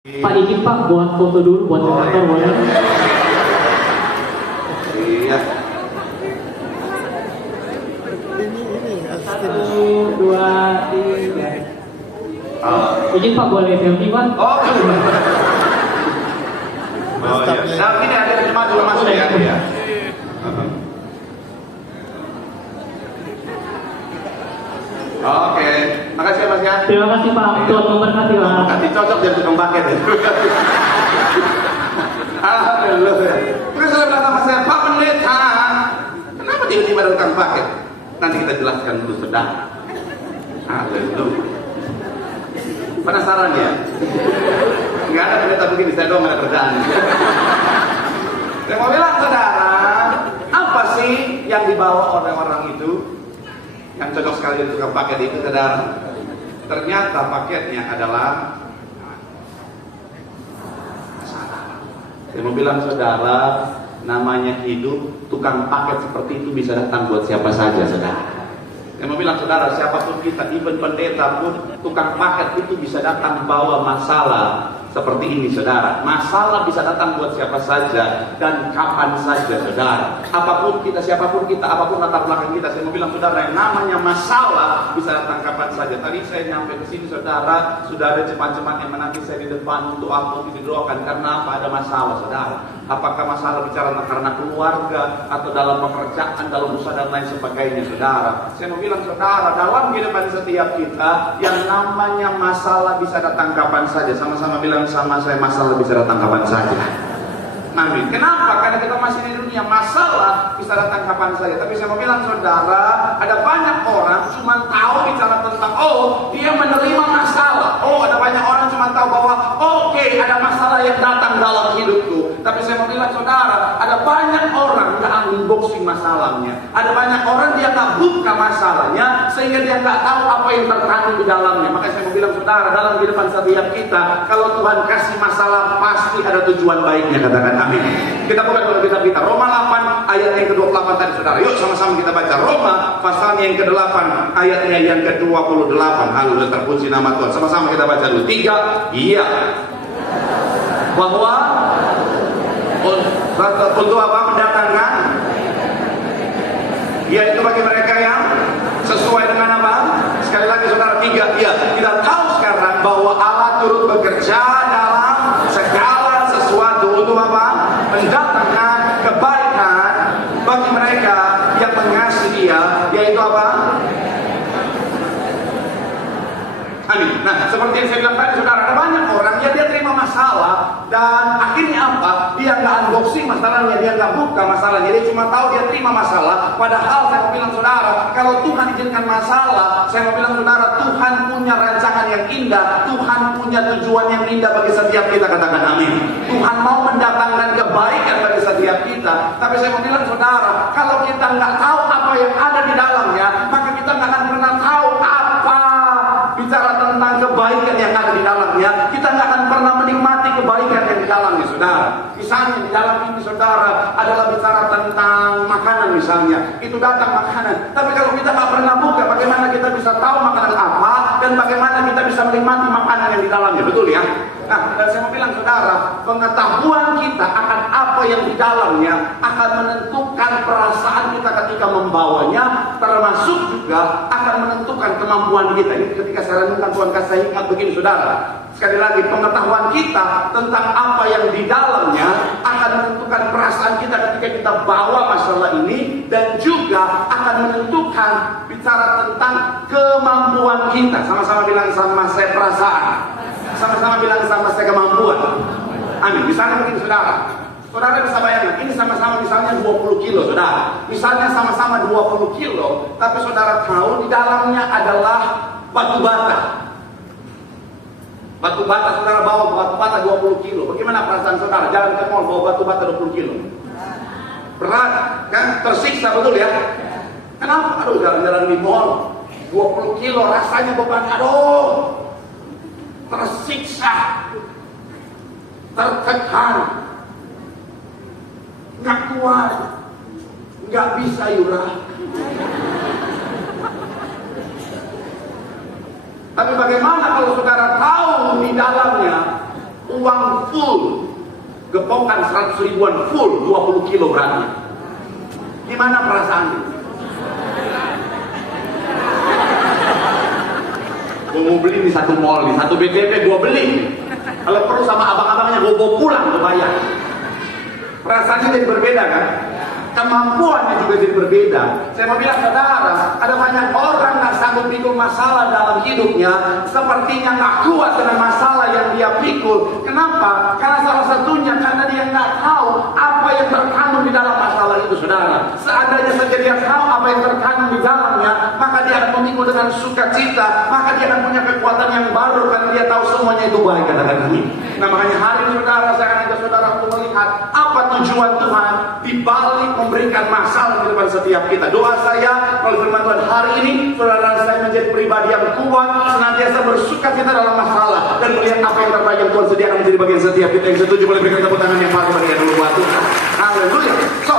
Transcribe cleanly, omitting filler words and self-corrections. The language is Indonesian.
Pak izin Pak buat foto dulu buat kantor boleh? Iya. Satu, dua, tiga. Izin Pak boleh selfie Pak? Oh, iya. Nah, ini ada cuma dulu masuk ya. Iya. Oke, makasih ya Mas ya. Terima kasih Pak, Tuhan memberkati Pak. Nanti cocok jadi tukang paket ya. Alhamdulillah. Terus saya bilang sama saya, Pak Pendeta, kenapa tiba-tiba ada tukang paket? Nanti kita jelaskan dulu saudara. Alhamdulillah. Penasaran ya? Enggak ada pendeta begini, saya doang ada kerjaan. Saya mau bilang saudara, apa sih yang dibawa oleh orang itu? Yang cocok sekali untuk tukang paket itu saudara. Ternyata paketnya adalah masalah. Saya mau bilang saudara, namanya hidup, tukang paket seperti itu bisa datang buat siapa saja saudara. Saya mau bilang saudara, siapapun kita, even pendeta pun, tukang paket itu bisa datang bawa masalah seperti ini saudara. Masalah bisa datang buat siapa saja dan kapan saja saudara. Apapun kita, siapapun kita, apapun latar belakang kita, saya mau bilang saudara, yang namanya masalah bisa datang kapan saja. Tadi saya nyampe ke sini saudara, sudah ada jemaat-jemaat yang menanti saya di depan untuk aku didoakan karena apa? Ada masalah saudara. Apakah masalah bicara karena keluarga atau dalam pekerjaan, dalam usaha dan lain sebagainya saudara. Saya mau bilang saudara, dalam kehidupan setiap kita yang namanya masalah bisa datang kapan saja. Sama-sama bilang sama saya, masalah bisa datang kapan saja. Amin. Kenapa? Karena kita masih di dunia, masalah bisa datang kapan saja. Tapi saya mau bilang saudara, ada banyak orang cuma tahu bicara tentang dia menerima masalah. Ada banyak orang cuma tahu bahwa oke, ada masalah yang datang dalam hidupku. Tapi saya mau bilang saudara, ada banyak orang nggak unboxing masalahnya. Ada banyak orang dia nggak buka masalahnya sehingga dia nggak tahu apa yang terkandung di dalamnya. Makanya saya mau bilang saudara, dalam kehidupan setiap kita, kalau Tuhan kasih masalah pasti ada tujuan baiknya, katakan amin. Kita buka dulu kita Roma 8 ayat yang ke-28 tadi saudara. Yuk sama-sama kita baca Roma pasalnya yang ke-8 ayatnya yang ke-28. Haleluya, terpuji nama Tuhan. Sama-sama kita baca dulu. 3. Iya. Bahwa untuk apa? Mendatangkan, yaitu bagi mereka yang sesuai dengan apa? Sekali lagi saudara, 3. Iya. Kita tahu sekarang bahwa Allah turut bekerja dalam segala sesuatu untuk apa? Mendatangkan kebaikan bagi mereka yang mengasihi Dia, yaitu apa? Amin. Nah, seperti yang saya bilang tadi saudara, ada banyak orang ya dia terima masalah dan akhirnya apa? Dia nggak unboxing masalahnya, dia nggak buka masalahnya, dia cuma tahu dia terima masalah. Padahal saya mau bilang saudara, kalau Tuhan izinkan masalah, saya mau bilang saudara, Tuhan punya rancangan yang indah, Tuhan punya tujuan yang indah bagi setiap kita, katakan amin. Tuhan mau mendatangkan kebaikan bagi setiap kita. Tapi saya mau bilang saudara, kalau kita nggak tahu apa yang ada di dalamnya, maka kita nggak akan pernah tahu apa bicara tentang kebaikan yang ada di dalamnya. Kita nggak akan pernah menikmati kebaikan yang di dalamnya saudara. Misalnya di dalam ini saudara adalah bicara tentang makanan misalnya, itu datang makanan, tapi kalau kita nggak pernah buka, bagaimana kita bisa tahu makanan apa dan bagaimana kita bisa menikmati makanan yang di dalamnya, betul ya? Nah, dan saya mau bilang saudara, pengetahuan kita akan apa yang di dalamnya akan menentukan perasaan kita ketika membawanya, termasuk juga akan menentukan kemampuan kita. Ini ketika saya renungkan, Tuhan kasih saya ingat begini saudara. Sekali lagi, pengetahuan kita tentang apa yang di dalamnya akan menentukan perasaan kita ketika kita bawa masalah ini, dan juga akan menentukan bicara tentang kemampuan kita. Sama-sama bilang sama saya perasaan. Sama-sama bilang sama saya kemampuan. Amin. Misalnya mungkin saudara bisa bayangkan, ini sama-sama misalnya 20 kilo saudara. Misalnya sama-sama 20 kilo, tapi saudara tahu di dalamnya adalah batu bata. Batu bata, saudara bawa batu bata 20 kilo. Bagaimana perasaan saudara jalan ke mall bawa batu bata 20 kilo? Berat, kan? Tersiksa, betul ya? Kenapa? Aduh, jalan-jalan di mall 20 kilo rasanya beban, aduh, tersiksa, tertekan, nggak kuat, nggak bisa Yura. Tapi bagaimana kalau saudara tahu di dalamnya uang full, gepokan 100 ribuan full, 20 kilo berarti. Gimana perasaannya? Gue mau beli di satu mall, di satu BTP gue beli. Kalau perlu sama abang-abangnya gue bawa pulang, gue bayar. Perasaannya jadi berbeda kan? Kemampuannya juga jadi berbeda. Saya mau bilang saudara, ada banyak orang yang sanggup pikul masalah dalam hidupnya, sepertinya nggak kuat dengan masalah yang dia pikul. Kenapa? Karena salah satunya karena dia nggak tahu apa yang terkandung di dalam masalah itu, saudara. Seandainya saja dia tahu apa yang terkandung di dalamnya, maka dia akan memikul dengan sukacita, maka dia akan punya kekuatan yang baru karena dia tahu semuanya itu baik, katakan ini. Nah makanya hari ini saudara, saya akan ajak saudara untuk melihat apa tujuan Tuhan di balik memberikan masalah di depan setiap kita. Doa saya kalau firman Tuhan hari ini, saudara saya menjadi pribadi yang kuat, senantiasa bersukacita dalam masalah dan melihat apa yang terbaik yang Tuhan sediakan menjadi bagian setiap kita. Yang setuju boleh berikan tepuk tangan yang paling bagi dulu buat Tuhan. Haleluya. So,